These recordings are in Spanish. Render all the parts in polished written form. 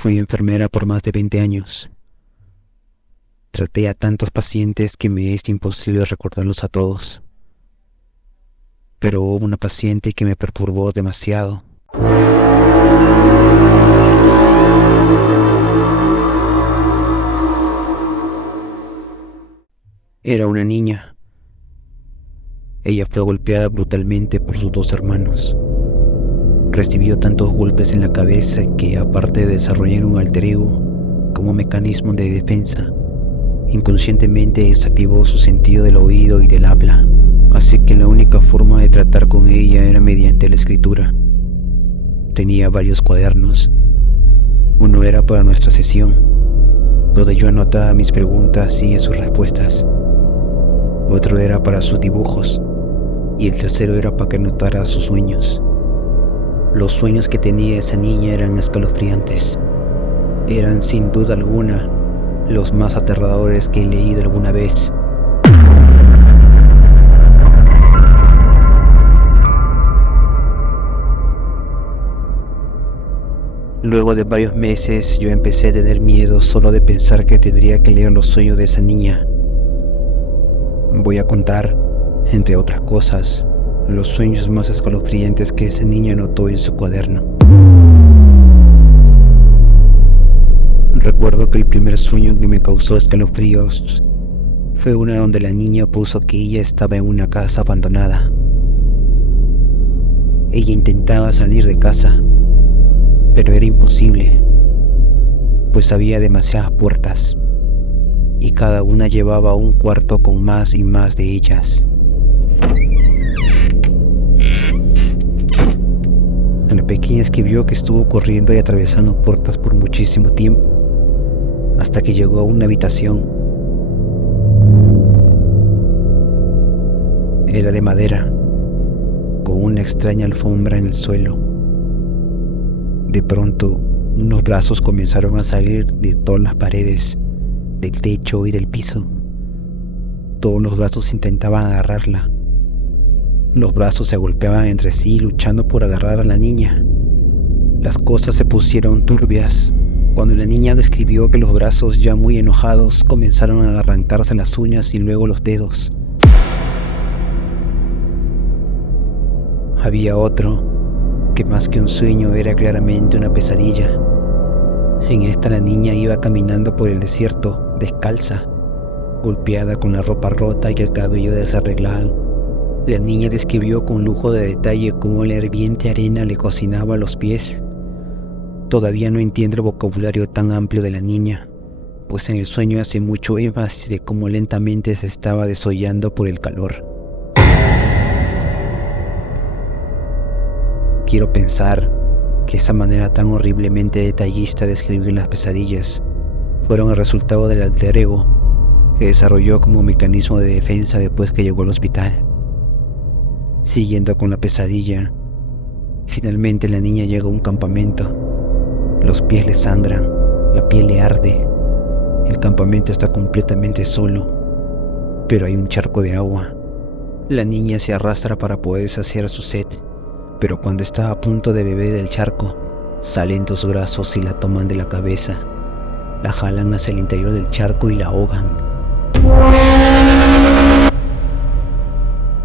Fui enfermera por más de 20 años. Traté a tantos pacientes que me es imposible recordarlos a todos. Pero hubo una paciente que me perturbó demasiado. Era una niña. Ella fue golpeada brutalmente por sus 2 hermanos. Recibió tantos golpes en la cabeza que, aparte de desarrollar un alter ego como mecanismo de defensa, inconscientemente desactivó su sentido del oído y del habla. Así que la única forma de tratar con ella era mediante la escritura. Tenía varios cuadernos. Uno era para nuestra sesión, donde yo anotaba mis preguntas y sus respuestas. Otro era para sus dibujos, y el tercero era para que anotara sus sueños. Los sueños que tenía esa niña eran escalofriantes. Eran sin duda alguna los más aterradores que he leído alguna vez. Luego de varios meses yo empecé a tener miedo solo de pensar que tendría que leer los sueños de esa niña. Voy a contar, entre otras cosas, los sueños más escalofriantes que esa niña anotó en su cuaderno. Recuerdo que el primer sueño que me causó escalofríos fue uno donde la niña puso que ella estaba en una casa abandonada. Ella intentaba salir de casa, pero era imposible, pues había demasiadas puertas, y cada una llevaba un cuarto con más y más de ellas. La pequeña escribió que estuvo corriendo y atravesando puertas por muchísimo tiempo, hasta que llegó a una habitación. Era de madera, con una extraña alfombra en el suelo. De pronto, unos brazos comenzaron a salir de todas las paredes, del techo y del piso. Todos los brazos intentaban agarrarla. Los brazos se golpeaban entre sí luchando por agarrar a la niña. Las cosas se pusieron turbias cuando la niña describió que los brazos, ya muy enojados, comenzaron a arrancarse las uñas y luego los dedos. Había otro que más que un sueño era claramente una pesadilla. En esta la niña iba caminando por el desierto, descalza, golpeada con la ropa rota y el cabello desarreglado. La niña describió con lujo de detalle cómo la hirviente arena le cocinaba los pies. Todavía no entiendo el vocabulario tan amplio de la niña, pues en el sueño hace mucho énfasis de cómo lentamente se estaba desollando por el calor. Quiero pensar que esa manera tan horriblemente detallista de escribir las pesadillas fueron el resultado del alter ego que desarrolló como mecanismo de defensa después que llegó al hospital. Siguiendo con la pesadilla, finalmente la niña llega a un campamento. Los pies le sangran, la piel le arde. El campamento está completamente solo, pero hay un charco de agua. La niña se arrastra para poder saciar su sed, pero cuando está a punto de beber del charco, salen 2 brazos y la toman de la cabeza, la jalan hacia el interior del charco y la ahogan.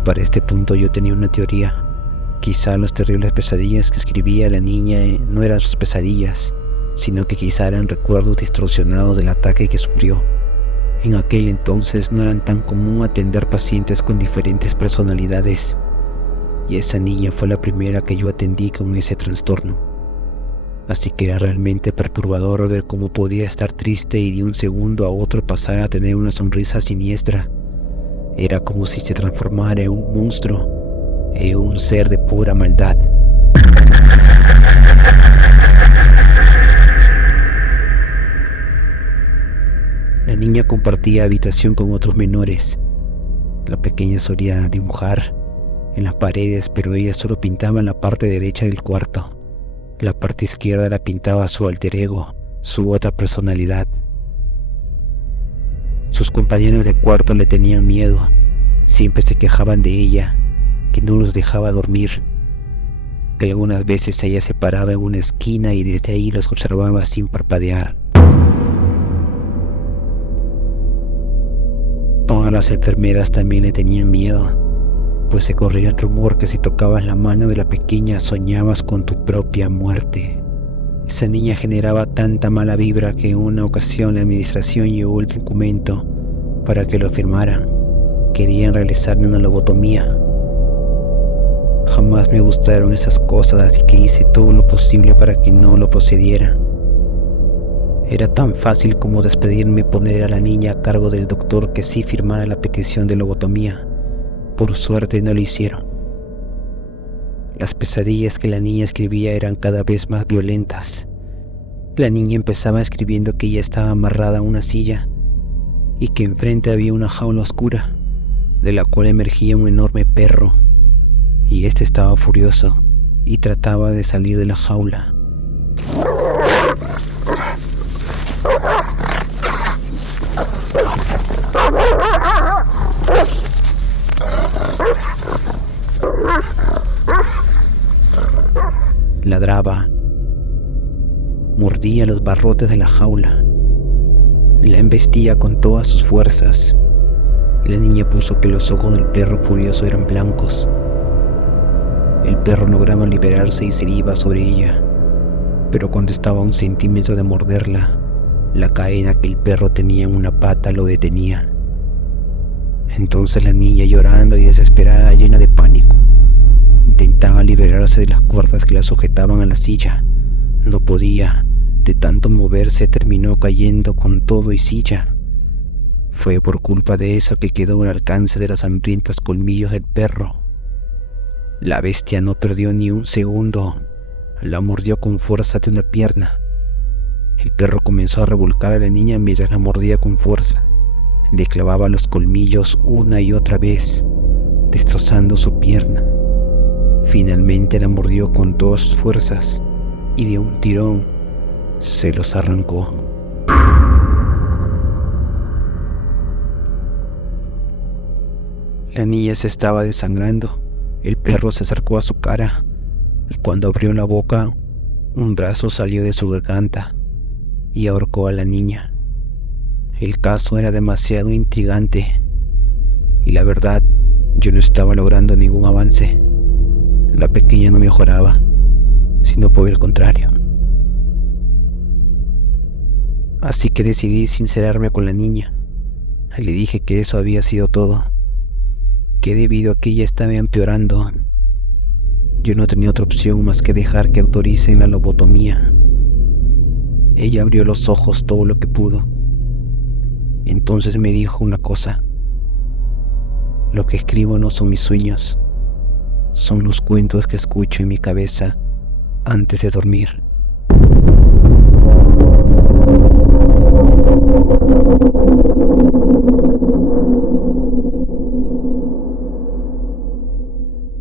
Para este punto yo tenía una teoría. Quizá las terribles pesadillas que escribía la niña no eran sus pesadillas, sino que quizá eran recuerdos distorsionados del ataque que sufrió. En aquel entonces no era tan común atender pacientes con diferentes personalidades, y esa niña fue la primera que yo atendí con ese trastorno. Así que era realmente perturbador ver cómo podía estar triste y de un segundo a otro pasar a tener una sonrisa siniestra. Era como si se transformara en un monstruo, en un ser de pura maldad. La niña compartía habitación con otros menores. La pequeña solía dibujar en las paredes, pero ella solo pintaba en la parte derecha del cuarto. La parte izquierda la pintaba su alter ego, su otra personalidad. Sus compañeros de cuarto le tenían miedo. Siempre se quejaban de ella, que no los dejaba dormir. que algunas veces ella se paraba en una esquina y desde ahí los observaba sin parpadear. Todas las enfermeras también le tenían miedo, pues se corría el rumor que si tocabas la mano de la pequeña soñabas con tu propia muerte. Esa niña generaba tanta mala vibra que en una ocasión la administración llevó el documento para que lo firmaran. Querían realizarle una lobotomía. Jamás me gustaron esas cosas, así que hice todo lo posible para que no lo procediera. Era tan fácil como despedirme y poner a la niña a cargo del doctor que sí firmara la petición de lobotomía. Por suerte no lo hicieron. Las pesadillas que la niña escribía eran cada vez más violentas. La niña empezaba escribiendo que ella estaba amarrada a una silla y que enfrente había una jaula oscura, de la cual emergía un enorme perro, y este estaba furioso y trataba de salir de la jaula. Ladraba, mordía los barrotes de la jaula, la embestía con todas sus fuerzas. La niña puso que los ojos del perro furioso eran blancos. El perro lograba liberarse y se iba sobre ella, pero cuando estaba a 1 centímetro de morderla, la cadena que el perro tenía en una pata lo detenía. Entonces la niña, llorando y desesperada, llena de pánico, intentaba liberarse de las cuerdas que la sujetaban a la silla. No podía, de tanto moverse terminó cayendo con todo y silla. Fue por culpa de eso que quedó al alcance de los hambrientos colmillos del perro. La bestia no perdió ni un segundo, la mordió con fuerza de una pierna. El perro comenzó a revolcar a la niña mientras la mordía con fuerza. Le clavaba los colmillos una y otra vez, destrozando su pierna. Finalmente la mordió con todas sus fuerzas y de un tirón se los arrancó. La niña se estaba desangrando. El perro se acercó a su cara y cuando abrió la boca, un brazo salió de su garganta y ahorcó a la niña. El caso era demasiado intrigante y la verdad, yo no estaba logrando ningún avance. La pequeña no mejoraba, sino por el contrario. Así que decidí sincerarme con la niña. Le dije que eso había sido todo, que debido a que ella estaba empeorando, yo no tenía otra opción más que dejar que autoricen la lobotomía. Ella abrió los ojos todo lo que pudo. Entonces me dijo una cosa: lo que escribo no son mis sueños, son los cuentos que escucho en mi cabeza antes de dormir.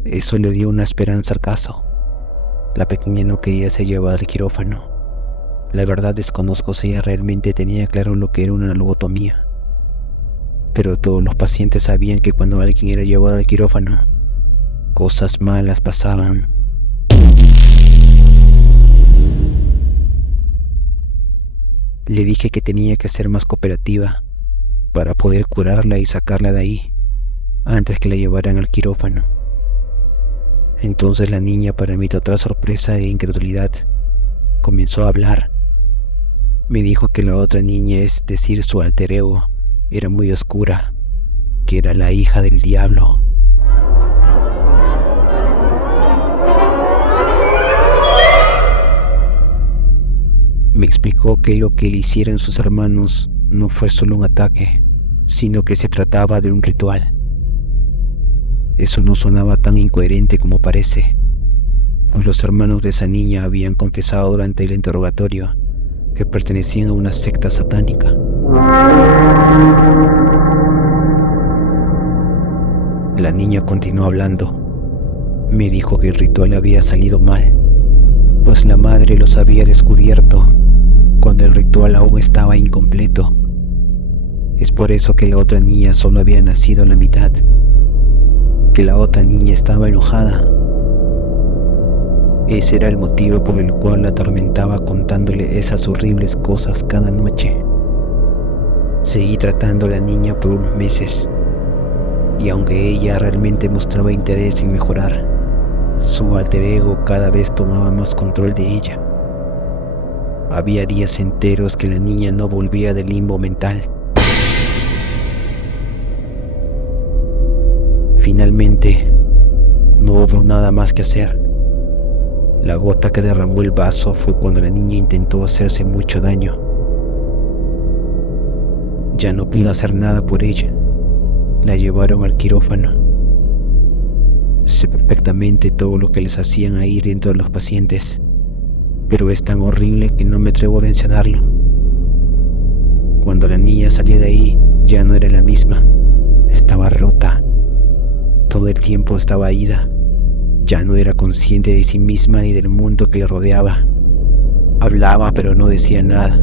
Eso le dio una esperanza al caso. La pequeña no quería ser llevada al quirófano. La verdad desconozco si ella realmente tenía claro lo que era una lobotomía, pero todos los pacientes sabían que cuando alguien era llevado al quirófano, cosas malas pasaban. Le dije que tenía que ser más cooperativa para poder curarla y sacarla de ahí antes que la llevaran al quirófano. Entonces la niña, para mi total sorpresa e incredulidad, comenzó a hablar. Me dijo que la otra niña, es decir, su alter ego, era muy oscura, que era la hija del diablo. Me explicó que lo que le hicieron sus hermanos no fue solo un ataque, sino que se trataba de un ritual. Eso no sonaba tan incoherente como parece, pues los hermanos de esa niña habían confesado durante el interrogatorio que pertenecían a una secta satánica. La niña continuó hablando. Me dijo que el ritual había salido mal, pues la madre los había descubierto cuando el ritual aún estaba incompleto. Es por eso que la otra niña solo había nacido a la mitad, que la otra niña estaba enojada. Ese era el motivo por el cual la atormentaba contándole esas horribles cosas cada noche. Seguí tratando a la niña por unos meses, y aunque ella realmente mostraba interés en mejorar, su alter ego cada vez tomaba más control de ella. Había días enteros que la niña no volvía del limbo mental. Finalmente, no hubo nada más que hacer. La gota que derramó el vaso fue cuando la niña intentó hacerse mucho daño. Ya no pude hacer nada por ella. La llevaron al quirófano. Sé perfectamente todo lo que les hacían ahí dentro de los pacientes, pero es tan horrible que no me atrevo a mencionarlo. Cuando la niña salía de ahí, ya no era la misma. Estaba rota. Todo el tiempo estaba ida. Ya no era consciente de sí misma ni del mundo que le rodeaba. Hablaba, pero no decía nada.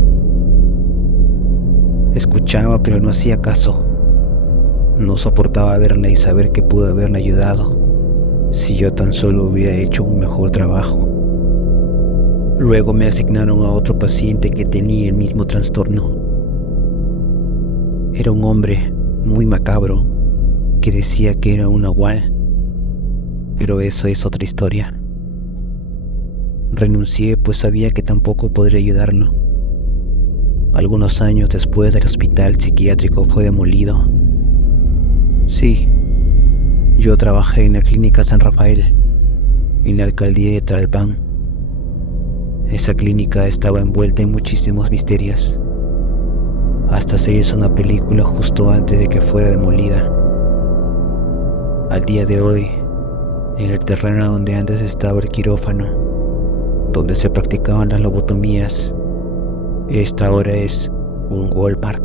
Escuchaba, pero no hacía caso. No soportaba verla y saber que pude haberla ayudado si yo tan solo hubiera hecho un mejor trabajo. Luego me asignaron a otro paciente que tenía el mismo trastorno. Era un hombre muy macabro que decía que era un nahual, pero eso es otra historia. Renuncié pues sabía que tampoco podría ayudarlo. Algunos años después, el hospital psiquiátrico fue demolido. Sí, yo trabajé en la clínica San Rafael, en la alcaldía de Tlalpan. Esa clínica estaba envuelta en muchísimos misterios. Hasta se hizo una película justo antes de que fuera demolida. Al día de hoy, en el terreno donde antes estaba el quirófano, donde se practicaban las lobotomías, esta ahora es un Walmart.